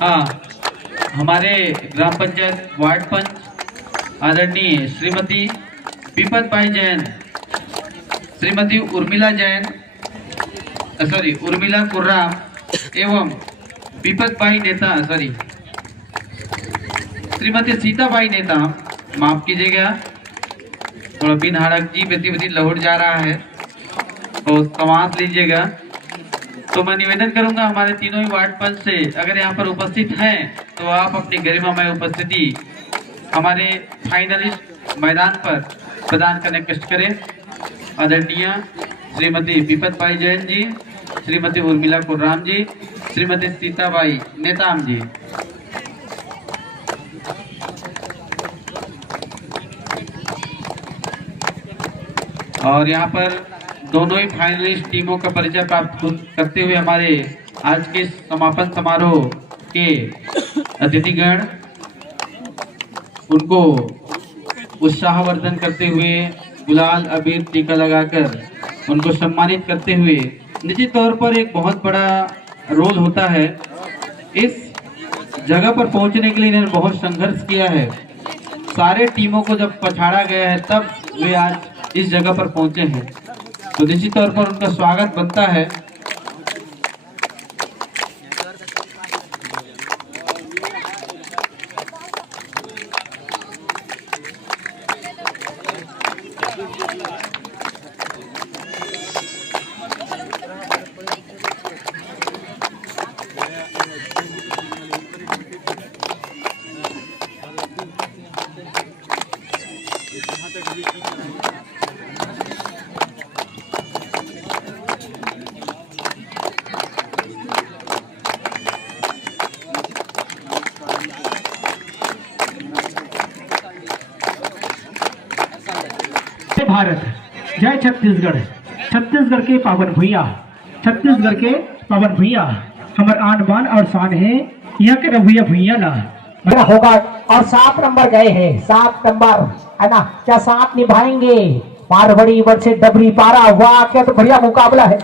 हाँ, हमारे ग्राम पंचायत वार्ड पंच आदरणीय श्रीमती विपत भाई जैन, श्रीमती उर्मिला जैन, उर्मिला कुर्राम एवं विपत भाई नेता श्रीमती सीता भाई नेता, माफ कीजिएगा, थोड़ा बिन हड़क जी गतिविधि लौट जा रहा है तो समास लीजिएगा। तो मैं निवेदन करूंगा हमारे तीनों ही वार्ड पंच से, अगर यहाँ पर उपस्थित हैं तो आप अपनी गरिमामय उपस्थिति हमारे फाइनलिस्ट मैदान पर प्रदान करने की कष्ट करें। आदरणीय श्रीमती विपत भाई जैन जी, श्रीमती उर्मिला कुर्राम जी, श्रीमती सीताबाई नेताम जी। और यहाँ पर दोनों ही फाइनलिस्ट टीमों का परिचय प्राप्त करते हुए हमारे आज के समापन समारोह के अतिथिगण उनको उत्साहवर्धन करते हुए गुलाल अबीर टीका लगाकर उनको सम्मानित करते हुए, निश्चित तौर पर एक बहुत बड़ा रोल होता है। इस जगह पर पहुंचने के लिए इन्होंने बहुत संघर्ष किया है। सारे टीमों को जब पछाड़ा गया है तब वे आज इस जगह पर पहुंचे हैं, तो निश्चित तौर पर उनका स्वागत बनता है। भारत, जय छत्तीसगढ़। छत्तीसगढ़ के पावन भैया, छत्तीसगढ़ के पावन भैया हमार आन बान और शान है। यहाँ के रवैया भैया ना होगा। और 7 नंबर गए हैं, 7 नंबर है ना, क्या 7 निभाएंगे? मारवाड़ी वर्सेस डबरी पारा, वाह क्या तो बढ़िया मुकाबला है,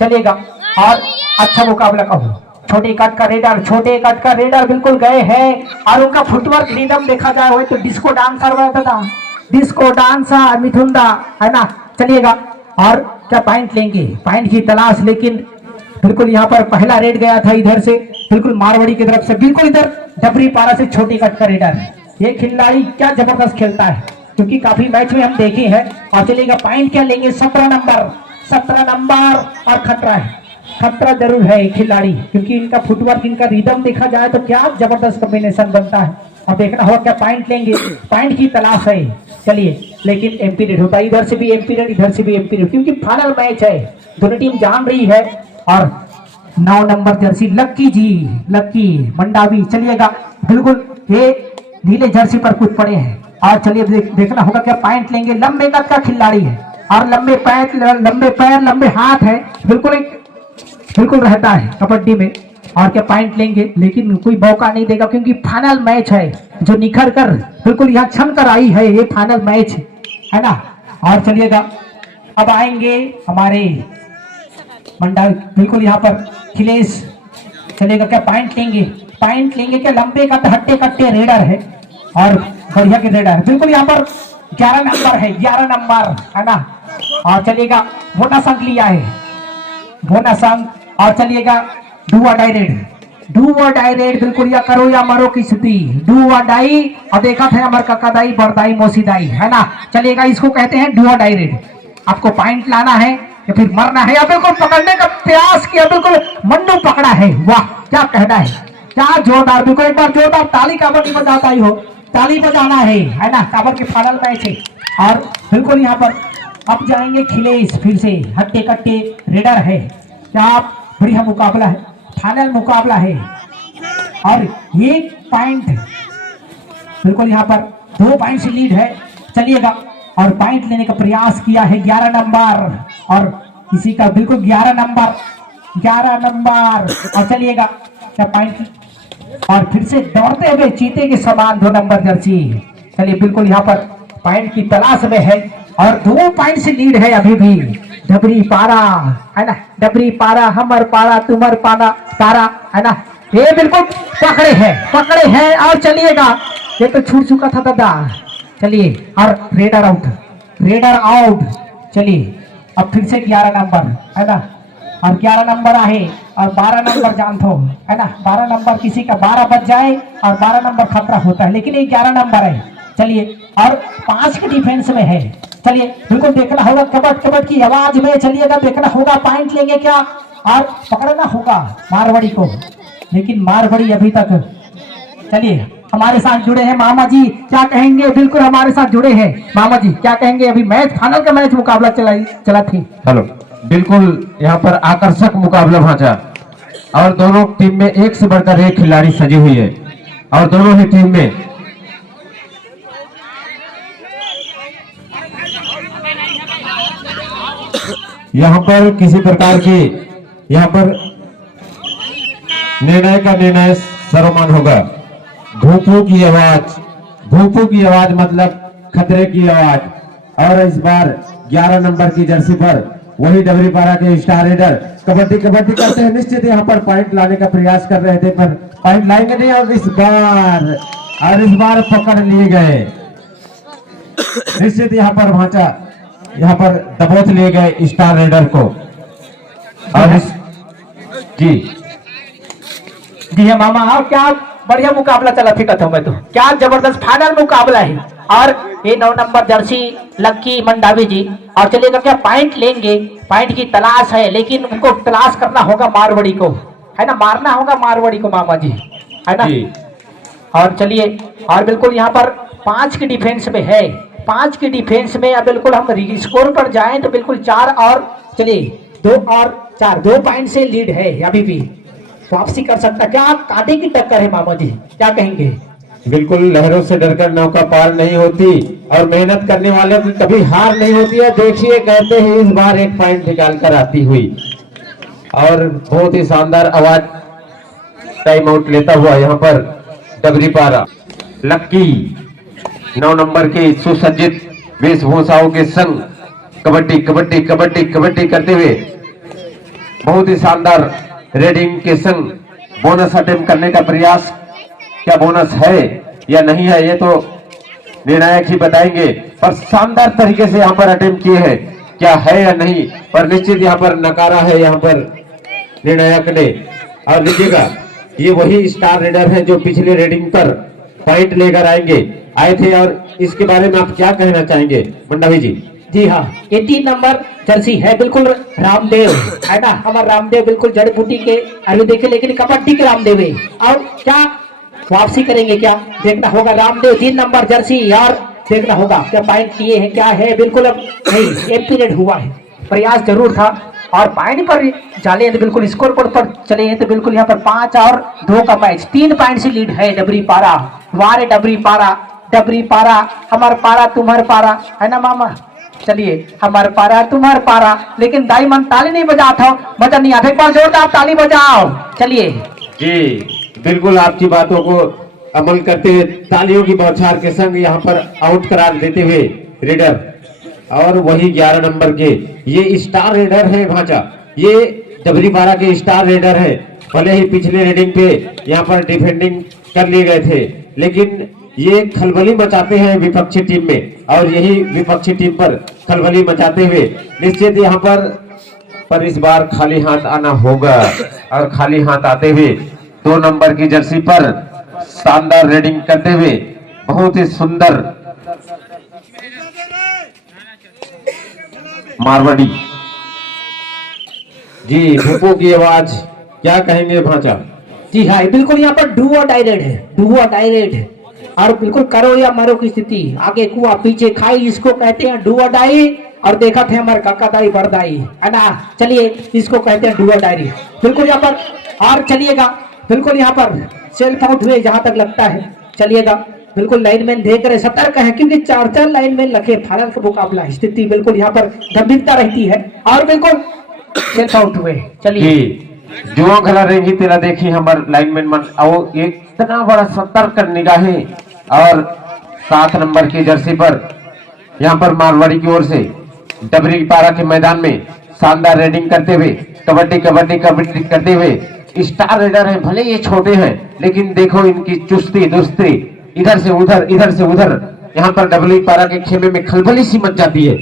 चलेगा। और अच्छा मुकाबला कहो। छोटे कट का रेडर, छोटे कट का रेडर बिल्कुल गए हैं। और उनका फुटवर्क रिदम देखा जाए हो तो डिस्को डांसर रहता था, डिस्को डांसर मिथुंदा है ना, चलिएगा। और क्या पॉइंट लेंगे? पॉइंट की तलाश, लेकिन बिल्कुल यहाँ पर पहला रेड गया था इधर से, बिल्कुल मारवाड़ी की तरफ से, बिल्कुल इधर डबरी पारा से छोटी कट का रेडर। ये खिलाड़ी क्या जबरदस्त खेलता है, क्योंकि काफी मैच में हम देखे हैं। और चलिएगा, पॉइंट क्या लेंगे? 17 नंबर, 17 नंबर। और खतरा है, खतरा जरूर है खिलाड़ी, क्योंकि इनका फुटवर्क, इनका रिदम देखा जाए तो क्या जबरदस्त कॉम्बिनेशन बनता है। और देखना होगा क्या पॉइंट लेंगे, पॉइंट की तलाश है। चलिए, लेकिन एमपी रेड होता है, इधर से भी एमपी रेड, इधर से भी एमपी रेड, क्योंकि फाइनल मैच है, दोनों टीम जान रही है। और 9 नंबर जर्सी लक्की जी, लक्की मंडावी, चलिएगा, बिल्कुल ये नीले जर्सी पर कूद पड़े हैं। और चलिए देखना होगा क्या पॉइंट लेंगे। लंबे कद का खिलाड़ी है और लंबे पैर लंबे हाथ है, बिल्कुल रहता है कबड्डी में। और क्या पॉइंट लेंगे, लेकिन कोई मौका नहीं देगा, क्योंकि फाइनल मैच है जो निखर कर बिल्कुल यहाँ छन कर आई है, ये फाइनल मैच है ना। और चलिएगा, अब आएंगे हमारे मंडा, बिल्कुल यहाँ पर खिलेश, चलेगा। क्या पॉइंट लेंगे? पॉइंट लेंगे क्या? लंबे का हट्टे कट्टे रेडर है और बढ़िया के रेडर है, बिल्कुल यहाँ पर 11 नंबर है, 11 नंबर है ना। और चलिएगा, बोनस अंक लिया है, बोनस अंक। और चलिएगा, डू और डाई रेड, बिल्कुल या करो या मरो की स्थिति, डू और डाई। और देखा था हमारे काका दाई, बरदाई, मौसी दाई, है ना। चलिएगा, इसको कहते हैं डू और डाई रेड। आपको पॉइंट लाना है या फिर मरना है, या बिल्कुल पकड़ने का प्रयास किया, बिल्कुल मन्नू पकड़ा है, वाह क्या कहना है, क्या जोरदार। बिल्कुल एक बार जोरदार ताली काबर की बजाता ही हो, ताली बजाना है ना। काबर के फाइनल मैच है। और बिल्कुल यहाँ पर अब जाएंगे खिलेश, फिर से हट्टे कट्टे रेडर है, क्या बढ़िया मुकाबला है, फाइनल मुकाबला है। और ये पॉइंट बिल्कुल यहाँ पर 2 पॉइंट से लीड है, चलिएगा। और पॉइंट लेने का प्रयास किया है 11 नंबर, और किसी का बिल्कुल 11 नंबर, 11 नंबर। और चलिएगा, क्या पॉइंट, और फिर से दौड़ते हुए चीते के समान 2 नंबर जर्सी, चलिए बिल्कुल यहाँ पर पॉइंट की तलाश में है। और 2 पॉइंट से लीड है अभी भी डबरी पारा, है ना, डबरी पारा, हमर पारा, तुमर पारा, है ना। ये बिल्कुल पकड़े हैं और चलिएगा, ये तो छूट चुका था दादा। चलिए और रेडर आउट। चलिए अब फिर से 11 नंबर है ना, और 11 नंबर आहे और 12 नंबर जानते हो है ना, 12 नंबर किसी का 12 बच जाए और 12 नंबर खतरा होता है, लेकिन ये 11 नंबर है। चलिए और 5 के डिफेंस में है। चलिए बिल्कुल देखना होगा कबट की आवाज में, चलिएगा देखना होगा पॉइंट लेंगे क्या और पकड़ना होगा मारवाड़ी को, लेकिन मारवाड़ी अभी तक। चलिए हमारे साथ जुड़े हैं मामा जी, क्या कहेंगे? बिल्कुल हमारे साथ जुड़े हैं मामा जी, क्या कहेंगे? अभी मैच फाइनल का मैच मुकाबला चला थी। हेलो, बिल्कुल यहाँ पर आकर्षक मुकाबला भांचा और दोनों टीम में एक से बढ़कर एक खिलाड़ी सजी हुई है और दोनों ही टीम में यहाँ पर किसी प्रकार की यहाँ पर निर्णय सर्वमान होगा। भूपू की आवाज मतलब खतरे की आवाज, और इस बार 11 नंबर की जर्सी पर वही डबरीपारा के स्टार रेडर कबड्डी करते हैं। निश्चित यहाँ पर पॉइंट लाने का प्रयास कर रहे थे पर पॉइंट लाएंगे नहीं, और इस बार पकड़ लिए गए। निश्चित यहाँ पर भांचा, यहाँ पर दबोच लिए गए स्टार रेडर को। और जी है मामा, और क्या बढ़िया मुकाबला चला थी कहता हूं मैं तो, क्या जबरदस्त फाइनल मुकाबला है। और ये 9 नंबर जर्सी लक्की मंडावी जी, और चलिएगा क्या पॉइंट लेंगे, पॉइंट की तलाश है, लेकिन उनको तलाश करना होगा मारवाड़ी को, है ना, मारना होगा मारवाड़ी को मामा जी, है ना। और चलिए और बिल्कुल यहाँ पर 5 के डिफेंस में है, 5 के डिफेंस में अब बिल्कुल हम स्कोर पर जाएं तो बिल्कुल 4 और चलिए 2 और 4 2 पॉइंट से लीड है, अभी भी वापसी कर सकता, क्या कांटे की टक्कर है मामा जी, क्या कहेंगे? बिल्कुल लहरों से डरकर नौका पार नहीं होती और मेहनत करने वाले की कभी हार नहीं होती है। देखिए कहते हैं इस बार एक पॉइंट निकाल कर आती हुई, और बहुत ही शानदार आवाज टाइम आउट लेता हुआ यहाँ पर डबरीपारा लक्की 9 नंबर के सुसज्जित वेशभूषाओं के संग कबड्डी करते हुए बहुत ही शानदार रेडिंग के संग बोनस अटेम्प्ट करने का प्रयास। क्या बोनस है या नहीं है ये तो निर्णायक ही बताएंगे, पर शानदार तरीके से यहाँ पर अटेम्प्ट किए हैं, क्या है या नहीं, पर निश्चित यहाँ पर नकारा है यहाँ पर निर्णायक ने। और देखिएगा ये वही स्टार रेडर है जो पिछले रेडिंग पर पॉइंट लेकर आए थे, और इसके बारे में आप क्या कहना चाहेंगे मंडावी जी? जी हाँ, ये 3 नंबर जर्सी है, बिल्कुल रामदेव है ना, हमारे रामदेव बिल्कुल जड़ बूटी के अभी देखे, लेकिन कबड्डी के रामदेव है। और क्या वापसी करेंगे, क्या देखना होगा रामदेव 3 नंबर जर्सी, यार देखना होगा क्या पॉइंट किए हैं, क्या है। बिल्कुल अब नहीं एम्पीरियड हुआ है, प्रयास जरूर था और पॉइंट पर चले हैं तो बिल्कुल स्कोर बोर्ड पर चले हैं तो बिल्कुल यहाँ पर 5 और 2 का मैच 3 पॉइंट से लीड है डबरीपारा। वारे डबरीपारा हमार पारा तुम्हार पारा, है ना मामा। चलिए हमार पारा तुम्हार पारा, लेकिन दाई मन ताली नहीं बजाता, मजा नहीं आता, एक बार जोरदार ताली बजाओ। चलिए जी बिल्कुल आपकी बातों को अमल करते हुए तालियों की बौछार के संग यहाँ पर आउट करार देते हुए रेडर, और वही 11 नंबर के ये स्टार रेडर है भांचा, ये डबरीपारा के स्टार रेडर है। भले ही पिछले रेडिंग पे यहाँ पर डिफेंडिंग कर लिए गए थे, लेकिन ये खलबली मचाते हैं विपक्षी टीम में, और यही विपक्षी टीम पर खलबली मचाते हुए निश्चित यहाँ पर इस बार खाली हाथ आना होगा। और खाली हाथ आते हुए 2 नंबर की जर्सी पर शानदार रेडिंग करते हुए बहुत ही सुंदर मारवाड़ी जी भूपो की आवाज, क्या कहेंगे भांचा? जी हाँ, बिल्कुल यहाँ पर डू और डायरेक्ट है, डू और डायरेक्ट, और बिल्कुल करो या मरो की स्थिति, आगे कुआ पीछे खाई, इसको कहते हैं डू और डाई। और देखा थे हमारे काका दाई बरदाई, है ना। चलिए इसको कहते हैं डू और डायरी, बिल्कुल यहाँ पर। और चलिएगा बिल्कुल यहाँ पर सेल्फ आउट हुए जहां तक लगता है। चलिएगा बिल्कुल लाइनमैन देख रहे, सतर्क है, क्योंकि 4 लाइनमैन लगे, फाइनल का मुकाबला, स्थिति बिल्कुल यहाँ पर गंभीरता रहती है। और बिल्कुल सेल्फ आउट हुए। चलिए जुआ खिला रहेंगी तेरा देखी हमारे लाइनमैन मन, और इतना बड़ा सतर्क निगाहें, और 7 नंबर की जर्सी पर यहाँ पर मारवाड़ी की ओर से डबरीपारा के मैदान में शानदार रेडिंग करते हुए कबड्डी करते हुए स्टार रेडर हैं, भले ये छोटे हैं लेकिन देखो इनकी चुस्ती दुस्ती, इधर से उधर इधर से उधर, यहाँ पर डबली पारा के खेमे में खलबली सी मच जाती है।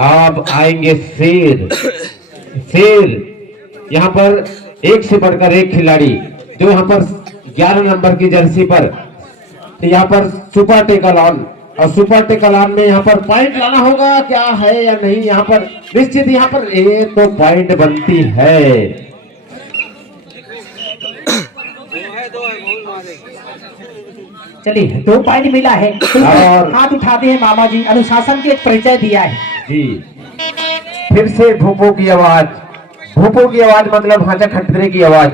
अब आएंगे शेर। शेर यहाँ पर एक से बढ़कर एक खिलाड़ी, जो यहाँ पर 11 नंबर की जर्सी पर, तो यहाँ पर सुपर टेकल ऑन, और सुपर टेकल ऑन में यहाँ पर पॉइंट लाना होगा क्या है या नहीं, यहाँ पर निश्चित यहाँ पर एक तो पॉइंट बनती है। चलिए 2 पॉइंट मिला है। और हाथ उठाते हैं मामा जी, अनुशासन की एक परिचय दिया है जी। फिर से भूपो की आवाज, भूपो की आवाज मतलब भांचा खटरे की आवाज।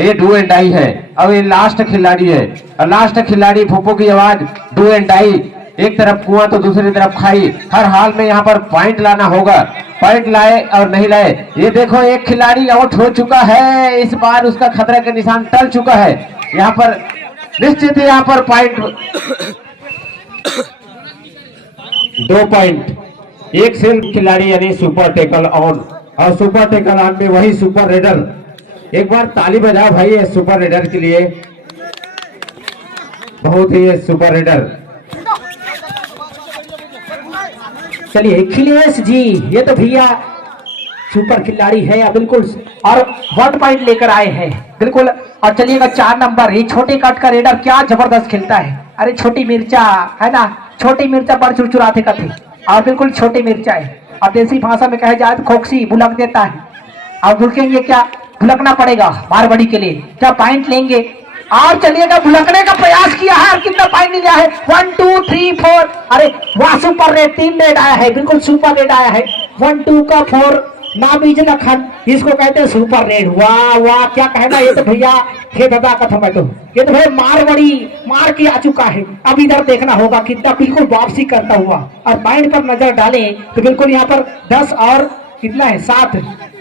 ये डू एंड डाई है। अब ये लास्ट खिलाड़ी है, और लास्ट खिलाड़ी भूपो की आवाज, डू एंड डाई, एक तरफ कुआं तो दूसरी तरफ खाई, हर हाल में यहाँ पर पॉइंट लाना होगा। पॉइंट लाए और नहीं लाए, ये देखो एक खिलाड़ी आउट हो चुका है, इस बार उसका खतरे का निशान टल चुका है। यहाँ पर निश्चित यहाँ पर पॉइंट 2 पॉइंट, एक सेल खिलाड़ी यानी सुपर टेकल ऑन, और सुपर टेकल ऑन में वही सुपर रेडर। एक बार ताली बजाओ भाई ये सुपर रेडर के लिए, बहुत ही ये सुपर रेडर। चलिए अखिलेश जी, ये तो भैया सुपर खिलाड़ी है या बिल्कुल, और 1 पॉइंट लेकर आए हैं बिल्कुल। और चलिएगा 4 नंबर, ये छोटे कट का रेडर क्या जबरदस्त खेलता है। अरे छोटी मिर्चा है ना, छोटी मिर्चा बड़ चुरचुराते का थे, और बिल्कुल छोटी मिर्चा है, और देसी भाषा में कहे जाए तो खोखसी भुलक देता है। और भुलकेंगे क्या, भुलकना पड़ेगा मारवाड़ी के लिए, क्या पॉइंट लेंगे। और चलिएगा भुलकने का प्रयास किया है, और कितना पॉइंट लिया है, 1 2 3 4। अरे वाह सुपर रेड, 3 रेड आया है, बिल्कुल सुपर रेड आया है। 1 2 का 4 नाबीजना खन, इसको कहते हैं सुपर रेड। वाह वाह क्या कहना, ये तो भैया थे दादा कथम है, तो ये तो भाई मारवाड़ी मार के आ चुका है। अब इधर देखना होगा कितना बिल्कुल वापसी करता हुआ, और पॉइंट पर नजर डालें तो बिल्कुल यहाँ पर 10 और कितना है 7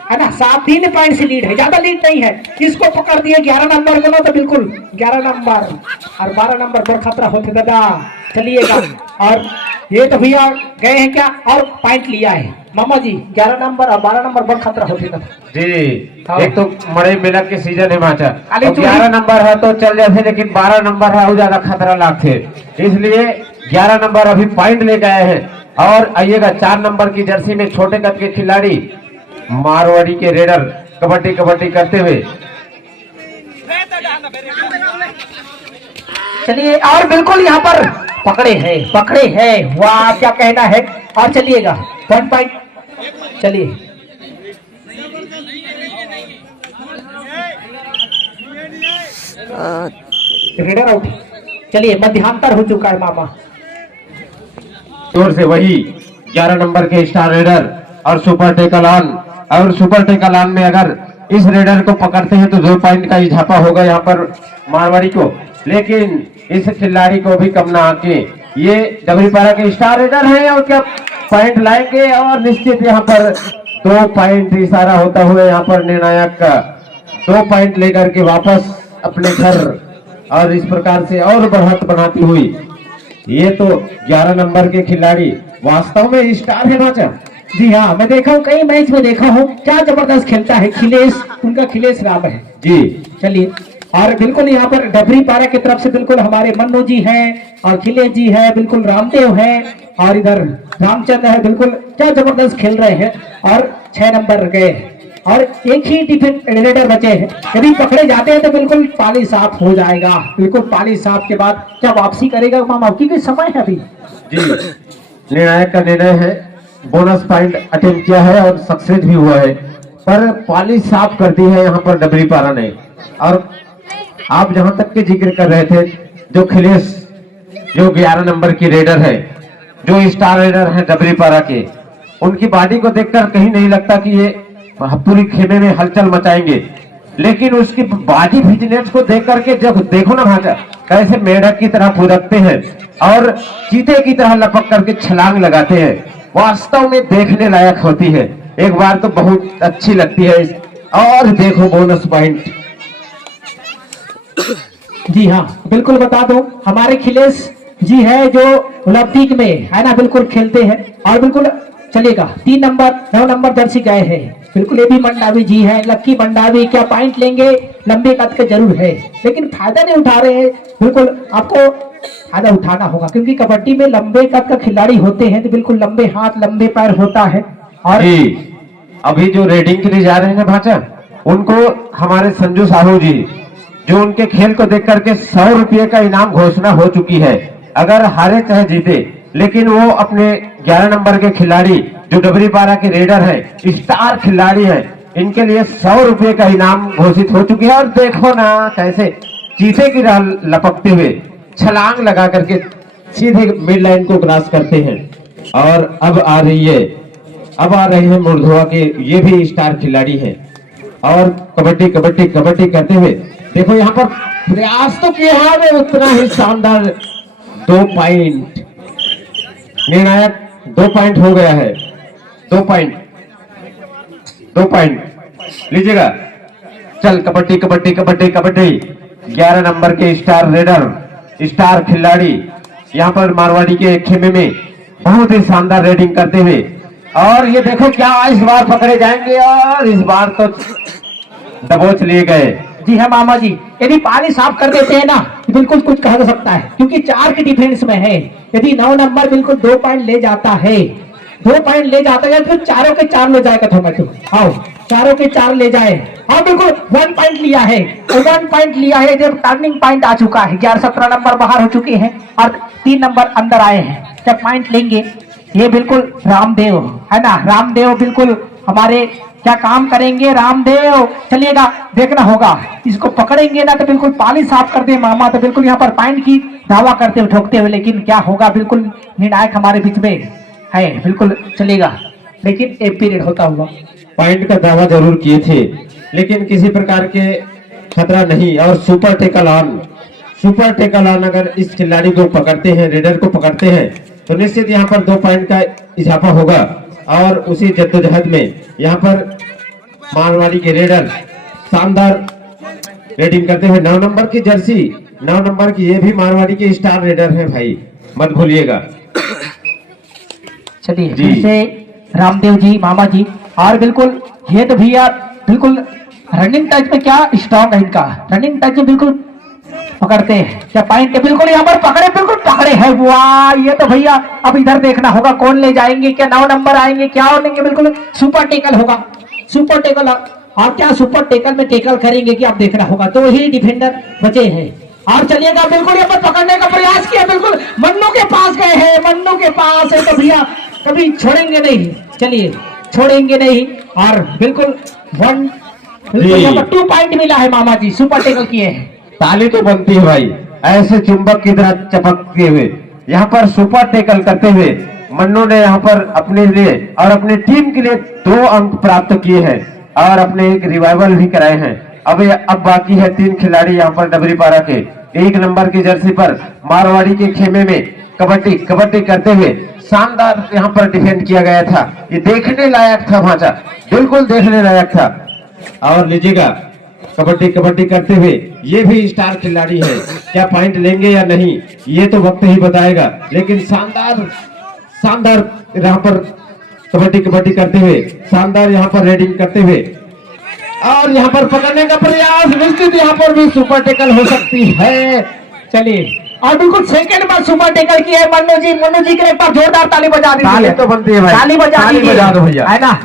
है ना, 3 पॉइंट से लीड है, ज्यादा लीड नहीं है। इसको पकड़ दिए 11 नंबर को ना, तो बिल्कुल 11 नंबर और 12 नंबर पर खतरा होते दादा। चलिएगा, और ये तो भैया गए हैं क्या, और पॉइंट लिया है मामा जी, 11 नंबर और 12 नंबर पर खतरा होते दादा जी। एक तो मड़ई मेला के सीजन है माचा, 11 नंबर है तो चल जाते, लेकिन 12 नंबर है वो ज्यादा खतरा लागते, इसलिए 11 नंबर अभी पॉइंट ले गए हैं। और आइएगा 4 नंबर की जर्सी में छोटे कद के खिलाड़ी मारवाड़ी के रेडर कबड्डी कबड्डी करते हुए। चलिए, और बिल्कुल यहाँ पर पकड़े हैं, वाह क्या कहना है। और चलिएगा 1 पॉइंट, चलिए रेडर आउट। चलिए मध्यांतर हो चुका है मामा, जोर से वही 11 नंबर के स्टार रेडर और सुपर टेकल ऑन। और सुपर टेकल ऑन में अगर इस रेडर को पकड़ते हैं तो 2 पॉइंट का इजाफा होगा यहाँ पर मारवाड़ी को, लेकिन इस खिलाड़ी को भी कम ना आके ये डबरीपारा के स्टार रेडर है, और क्या पॉइंट लाएंगे। और निश्चित यहाँ पर 2 पॉइंट इशारा होता हुआ यहाँ पर निर्णायक का 2 पॉइंट लेकर के वापस अपने घर, और इस प्रकार से और बढ़त बनाती हुई ये तो 11 नंबर के खिलाड़ी वास्तव में स्टार है राजा। जी हाँ, मैं देखा हूँ, कई मैच में देखा हूँ, क्या जबरदस्त खेलता है खिलेश, उनका खिलेश नाम है जी। चलिए, और बिल्कुल यहाँ पर डबरीपारा की तरफ से बिल्कुल हमारे मन्नू जी हैं, और खिलेश जी है, बिल्कुल रामदेव है, और इधर रामचंद्र है, बिल्कुल क्या जबरदस्त खेल रहे हैं। और 6 नंबर गए, और एक ही डिफेंस रेडर बचे हैं, यदि पकड़े जाते हैं तो बिल्कुल पाली साफ हो जाएगा। बिल्कुल पाली साफ के बाद क्या वापसी करेगा मामा, क्योंकि समय है अभी जी। निर्णायक का निर्णय है, बोनस पॉइंट अटेम्प्ट किया है और सक्सेस भी हुआ है, पर पाली साफ कर दी है यहाँ पर डबरीपारा ने। और आप जहां तक के जिक्र कर रहे थे, जो खिलेश जो 11 नंबर की रेडर है, जो स्टार रेडर है डबरीपारा के, उनकी बॉडी को देखकर कहीं नहीं लगता कि ये पूरी खेमे में हलचल मचाएंगे, लेकिन उसकी बॉडी फिटनेस को देख करके जब देखो ना भाजा कैसे मेढक की तरह फुदकते हैं और चीते की तरह लपक करके छलांग लगाते हैं, वास्तव में देखने लायक होती है। एक बार तो बहुत अच्छी लगती है। और देखो बोनस पॉइंट। जी हाँ, बिल्कुल बता दो, हमारे खिलेश जी है जो ओलंपिक में है ना बिल्कुल खेलते हैं, और बिल्कुल चलेगा। 3 नंबर 9 नंबर जर्सी गए हैं, बिल्कुल ये भी मंडावी जी है, लक्की मंडावी। क्या पॉइंट लेंगे? लंबे कद के जरूर है, लेकिन फायदा नहीं उठा रहे हैं। बिल्कुल आपको फायदा उठाना होगा, क्योंकि कबड्डी में लंबे कद का खिलाड़ी होते हैं तो बिल्कुल लंबे हाथ लंबे पैर होता है। और अभी जो रेडिंग के लिए जा रहे हैं भाचा, उनको हमारे संजू साहू जी, जो उनके खेल को देख करके 100 रुपये का इनाम घोषणा हो चुकी है। अगर हारे चाहे जीते, लेकिन वो अपने 11 नंबर के खिलाड़ी जो डबरीपारा के रेडर है, स्टार खिलाड़ी है, इनके लिए 100 रुपये का इनाम घोषित हो चुकी है। और देखो ना कैसे चीते की राह लपकते हुए छलांग लगा करके सीधे मिड लाइन को क्रॉस करते हैं। और अब आ रहे हैं मुरधुआ के ये भी स्टार खिलाड़ी हैं, और कबड्डी कबड्डी कबड्डी करते हुए देखो यहाँ पर प्रयास तो किया है, उतना ही शानदार 2 पॉइंट निर्णायक 2 पॉइंट हो गया है। 2 पॉइंट लीजिएगा। चल कबड्डी कबड्डी कबड्डी कबड्डी। 11 नंबर के स्टार रेडर, स्टार खिलाड़ी यहाँ पर मारवाड़ी के खेमे में बहुत ही शानदार रेडिंग करते हुए, और ये देखो क्या इस बार पकड़े जाएंगे, और इस बार तो दबोच लिए गए। जी हाँ मामा जी, यदि पानी साफ कर देते हैं ना तो बिल्कुल कुछ कहा जा सकता है, क्योंकि 4 की डिफेंस में है। यदि 9 नंबर बिल्कुल 2 पॉइंट ले जाता है, 2 पॉइंट ले जाता है, फिर चारों के 4 ले जाएगा। तो आओ चारों के 4 ले जाए। हाँ बिल्कुल 1 पॉइंट लिया है, 1 पॉइंट लिया है। जब टर्निंग पॉइंट आ चुका है, 11-17 नंबर बाहर हो चुके हैं और 3 नंबर अंदर आए हैं। जब पॉइंट लेंगे ये बिल्कुल रामदेव है ना, रामदेव बिल्कुल हमारे क्या काम करेंगे रामदेव। चलिएगा, देखना होगा, इसको पकड़ेंगे ना तो बिल्कुल पानी साफ कर दे मामा, तो बिल्कुल यहाँ पर पॉइंट की दावा करते हुए ठोकते हुए, लेकिन क्या होगा, बिल्कुल निर्णायक हमारे बीच में है। बिल्कुल चलेगा, लेकिन एक पीरियड होता हुआ पॉइंट का दावा जरूर किए थे, लेकिन किसी प्रकार के खतरा नहीं। और सुपर टेकल ऑन अगर इस खिलाड़ी को पकड़ते हैं, रेडर को पकड़ते हैं, तो निश्चित यहाँ पर 2 पॉइंट का इजाफा होगा। और उसी जद्दोजहद में यहाँ पर मारवाड़ी के रेडर शानदार रेडिंग करते हुए 9 नंबर की जर्सी, 9 नंबर की, ये भी मारवाड़ी के स्टार रेडर हैं भाई, मत भूलिएगा। चलिए फिर से रामदेव जी मामा जी। और बिल्कुल ये तो भैया बिल्कुल रनिंग टच में क्या स्ट्रॉन्ग है इनका, रनिंग टच में बिल्कुल पकड़ते हैं। क्या पॉइंट बिल्कुल यहाँ पर पकड़े, बिल्कुल पकड़े है। वाह, ये तो भैया अब इधर देखना होगा कौन ले जाएंगे, क्या 9 नंबर आएंगे, क्या लेंगे। बिल्कुल सुपर टेकल होगा, सुपर टेकल। और क्या सुपर टेकल में टेकल करेंगे कि आप देखना होगा। 2 ही डिफेंडर बचे हैं। और चलिएगा, बिल्कुल यहाँ पर पकड़ने का प्रयास किया, बिल्कुल मन्नू के पास गए हैं, मन्नू के पास है, तो भैया कभी छोड़ेंगे नहीं। चलिए छोड़ेंगे नहीं। और बिल्कुल 1 बिल्कुल यहाँ पर 2 पॉइंट मिला है मामा जी, सुपर टेकल किए हैं। ताली तो बनती है भाई, ऐसे चुंबक की तरह चपकते हुए यहाँ पर सुपर टेकल करते हुए मन्नू ने यहाँ पर अपने लिए और अपनी टीम के लिए 2 अंक प्राप्त किए हैं, और अपने एक रिवाइवल भी कराए हैं। अब बाकी है 3 खिलाड़ी यहाँ पर डबरीपारा के। 1 नंबर की जर्सी पर मारवाड़ी के खेमे में कबड्डी कबड्डी करते हुए शानदार यहाँ पर डिफेंड किया गया था। ये देखने लायक था भाचा, बिल्कुल देखने लायक था। और लीजिएगा, कबड्डी कबड्डी करते हुए ये भी स्टार खिलाड़ी है, क्या पॉइंट लेंगे या नहीं ये तो वक्त ही बताएगा। लेकिन शानदार यहाँ पर कबड्डी कबड्डी करते हुए, शानदार यहाँ पर रेडिंग करते हुए, और यहाँ पर पकड़ने का प्रयास, निश्चित यहाँ पर भी सुपर टेकल हो सकती है। चलिए, और बिल्कुल सेकंड बार सुपर टेकल किया है मन्नू जी के लिए एक बार जोरदार ताली बजा दीजिए। ताली तो बनती है भाई, ताली बजा दो भैया, है ना।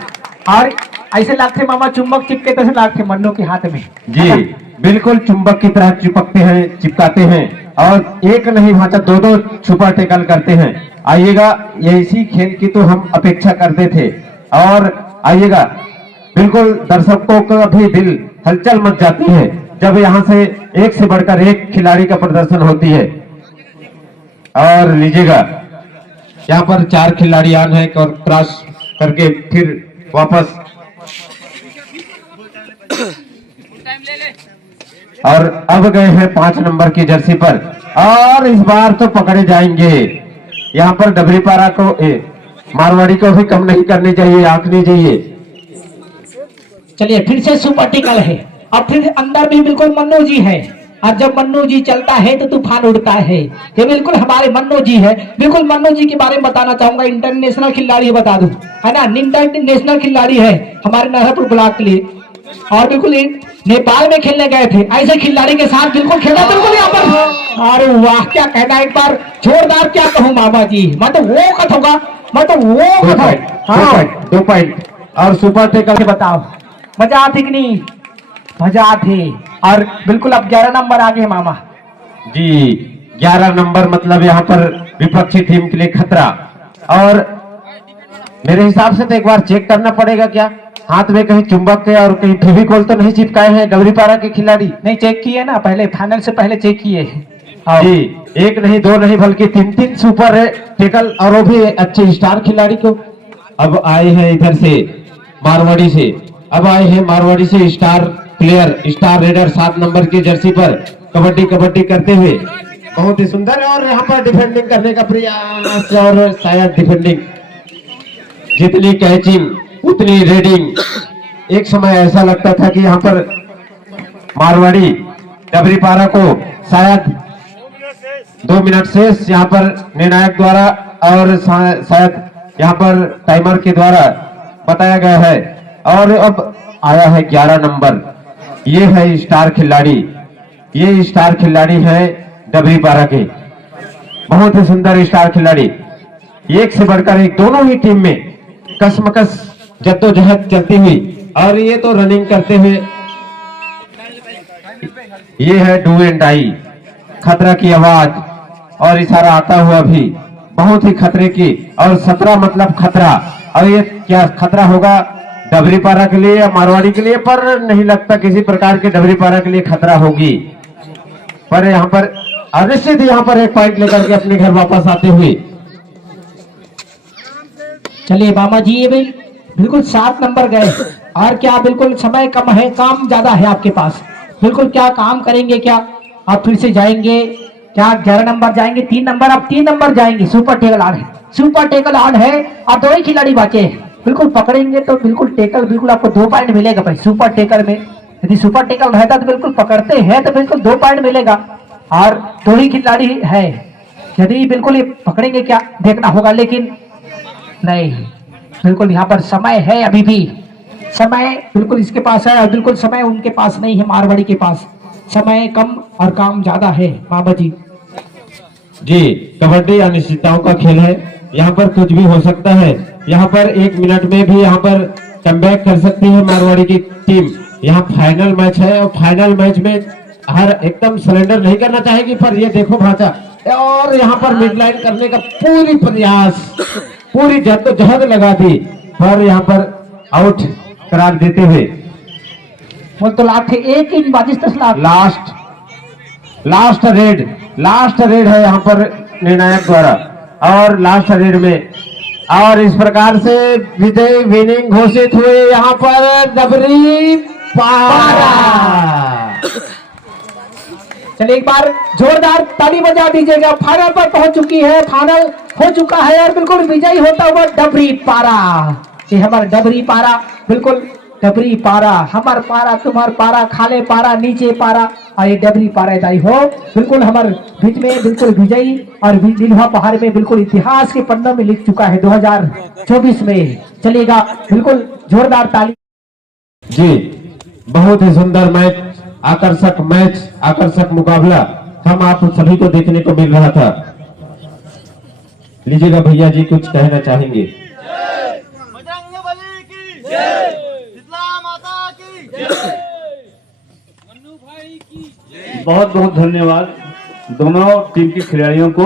और ऐसे लगते मामा चुंबक चिपके तरह लगते मन्नू के हाथ में जी, बिल्कुल चुंबक की तरह चिपकते हैं, चिपकाते हैं, और एक नहीं भाचा 2-2 सुपर टेकल करते हैं। आइएगा, ये इसी खेल की तो हम अपेक्षा करते थे। और आइएगा, बिल्कुल दर्शकों का भी दिल हलचल मच जाती है जब यहाँ से एक से बढ़कर एक खिलाड़ी का प्रदर्शन होती है। और लीजिएगा, यहाँ पर 4 खिलाड़ी आन है और क्रॉस करके फिर वापस, और अब गए हैं 5 नंबर की जर्सी पर, और इस बार तो पकड़े जाएंगे। यहाँ पर डबरीपारा को मारवाड़ी को भी कम नहीं करनी चाहिए, आंकनी चाहिए। चलिए फिर से सुपर टेकल है, और फिर अंदर भी बिल्कुल मन्नू जी है। और जब मन्नू जी चलता है तो तूफान उड़ता है। ये बिल्कुल हमारे मन्नू जी है। बिल्कुल मन्नू जी के बारे में बताना चाहूंगा, इंटरनेशनल खिलाड़ी बता दूं, है ना, इंटरनेशनल खिलाड़ी है हमारे नरहरपुर ब्लॉक के लिए, और बिल्कुल नेपाल में खेलने गए थे। ऐसे खिलाड़ी के साथ बिल्कुल खेला, बिल्कुल यहाँ पर। अरे वाह, क्या कहना, एक बार जोरदार क्या कहूँ मामा जी, मैं तो वो कथ होगा, मैं तो वो कथ। 2 पॉइंट और सुपर टेकल। बताओ मजा आती कि नहीं? मजा आती। और बिल्कुल अब 11 नंबर आ गए मामा जी। 11 नंबर मतलब यहाँ पर विपक्षी टीम के लिए खतरा। और मेरे हिसाब से तो एक बार चेक करना पड़ेगा, क्या हाथ में कहीं चुंबक के और कहीं फेविकोल तो नहीं चिपकाए हैं डबरीपारा के खिलाड़ी? नहीं, चेक किए ना, पहले फाइनल से पहले चेक किए जी। 1 नहीं 2 नहीं बल्कि 3 सुपर टेकल, और वो भी अच्छे स्टार खिलाड़ी को। अब आए हैं इधर से मारवाड़ी से, अब आए हैं मारवाड़ी से star player, star raider 7 number की जर्सी पर कबड्डी कबड्डी करते हुए, बहुत ही सुंदर। और यहाँ पर डिफेंडिंग करने का प्रयास, और शायद डिफेंडिंग जितनी कैचिंग उतनी रेडिंग। एक समय ऐसा लगता था कि यहाँ पर मारवाड़ी डबरीपारा को शायद 2 मिनट शेष यहाँ पर निर्णायक द्वारा और शायद यहाँ पर टाइमर के द्वारा बताया गया है। और अब आया है 11 नंबर, ये है स्टार खिलाड़ी, ये स्टार खिलाड़ी है डबरीपारा के, बहुत ही सुंदर स्टार खिलाड़ी, एक से बढ़कर एक, दोनों ही टीम में कसमकस जद्दोजहद चलती हुई। और ये तो रनिंग करते हुए, ये है डू एंड डाई, खतरा की आवाज और इशारा आता हुआ भी, बहुत ही खतरे की। और 17 मतलब खतरा, और ये क्या खतरा होगा डबरीपारा के लिए या मारवाड़ी के लिए? पर नहीं लगता किसी प्रकार के डबरीपारा के लिए खतरा होगी। पर यहाँ पर निश्चित यहाँ पर एक पॉइंट लेकर के अपने घर वापस आते हुए। चलिए मामा जी, ये भाई बिल्कुल 7 नंबर गए, और क्या बिल्कुल समय कम है, काम ज्यादा है आपके पास, बिल्कुल क्या काम करेंगे, क्या आप फिर से जाएंगे क्या? 11 नंबर जाएंगे, 3 नंबर, अब 3 नंबर जाएंगे। सुपर टेकल ऑन है, सुपर टेकल ऑन है, और 2 ही खिलाड़ी बचे हैं। बिल्कुल पकड़ेंगे तो बिल्कुल टेकल, बिल्कुल आपको 2 पॉइंट मिलेगा भाई। सुपर टेकल में यदि सुपर टेकल रहता तो बिल्कुल पकड़ते हैं तो बिल्कुल 2 पॉइंट मिलेगा, और 2 ही खिलाड़ी है। यदि बिल्कुल ये पकड़ेंगे क्या, देखना होगा, लेकिन नहीं, बिल्कुल यहाँ पर समय है, अभी भी समय बिल्कुल इसके पास है, और बिल्कुल समय उनके पास नहीं है, मारवाड़ी के पास समय कम और काम ज्यादा है मामा जी। जी, कबड्डी अनिश्चितताओं का खेल है, यहाँ पर कुछ भी हो सकता है। यहाँ पर 1 मिनट में भी यहाँ पर कमबैक कर सकती है मारवाड़ी की टीम। यहाँ फाइनल मैच है, और फाइनल मैच में हर एकदम सरेंडर नहीं करना चाहेगी। पर ये देखो भाचा, और यहाँ पर मिडलाइन करने का पूरी प्रयास, पूरी जद्दोजहद लगा दी, पर यहाँ पर आउट करार देते हुए। बोल तो लाख थे, एक इन बाजिश 10 लाख। लास्ट रेड है यहाँ पर निर्णायक द्वारा, और लास्ट रेड में, और इस प्रकार से विजय विनिंग घोषित हुए यहाँ पर डबरीपारा। चलिए एक बार जोरदार ताली बजा दीजिएगा। फाइनल पर पहुंच चुकी है, फाइनल हो चुका है, और बिल्कुल विजयी होता हुआ डबरीपारा। ये हमारा डबरीपारा, बिल्कुल डबरीपारा, हमार पारा तुम्हार पारा, खाले पारा नीचे पारा, और ये डबरीपारा दाई हो बिल्कुल हमारे बीच में बिल्कुल विजयी, और दिलवा पहाड़ में बिल्कुल इतिहास के पन्नों में लिख चुका है 2024 में। चलिएगा, बिल्कुल जोरदार ताली। जी, बहुत ही सुंदर मैच, आकर्षक मुकाबला हम आप सभी को देखने को मिल रहा था। लीजिएगा भैया जी, कुछ कहना चाहेंगे? बहुत बहुत धन्यवाद दोनों टीम के खिलाड़ियों को।